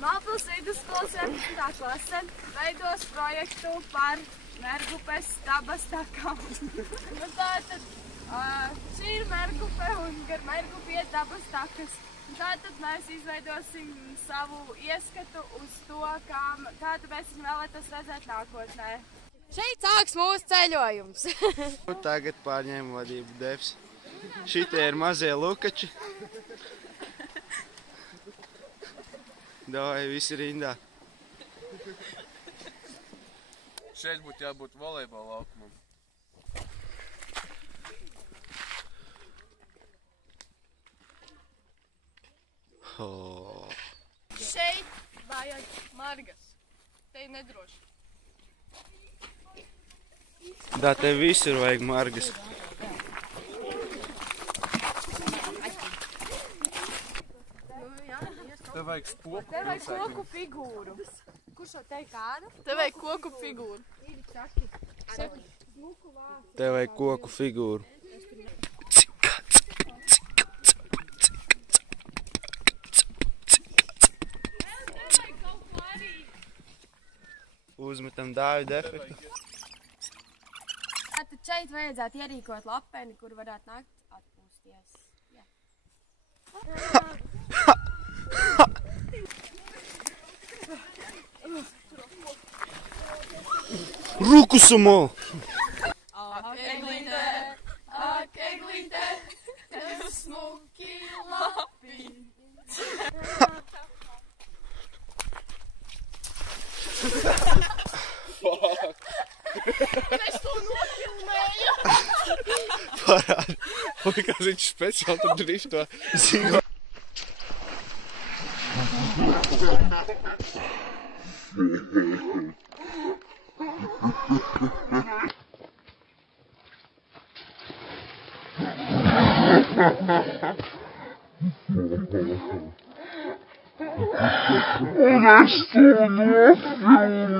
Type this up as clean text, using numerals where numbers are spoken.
Mālpils vidusskolas 11. klase veidos projektu par Mērgupes dabas takām. Tātad šī ir Mērgupe un gar Mērgupi iet dabas takas. Tātad mēs izveidosim savu ieskatu uz to, kādu mēs vēlētos redzēt nākotnē. Šeit sāks mūsu ceļojums. Tagad pārņēma vadību Devs. Šitie ir mazie lukači. Davai visi rindā. Šeit būtu jābūt volejbola laukumam. Šeit vajag margas. Te ir nedroši. Tā te visur vajag margas. Te vajag spoku. Te vajag koku figūru. Kurš šo teikt kādu? Te vajag koku figūru. Te vajag koku figūru. Uzmetam Dāvida efektu. Tātad šeit vajadzētu ierīkot lapeni, kur varētu nākt atpūsties. Ruku sumo! Ak, eglīte, tev smuki lapiņ. Es to nofilmēju! Parādi! Likās viņš speciāli tur drīz to zina. Un es to nofilmēju!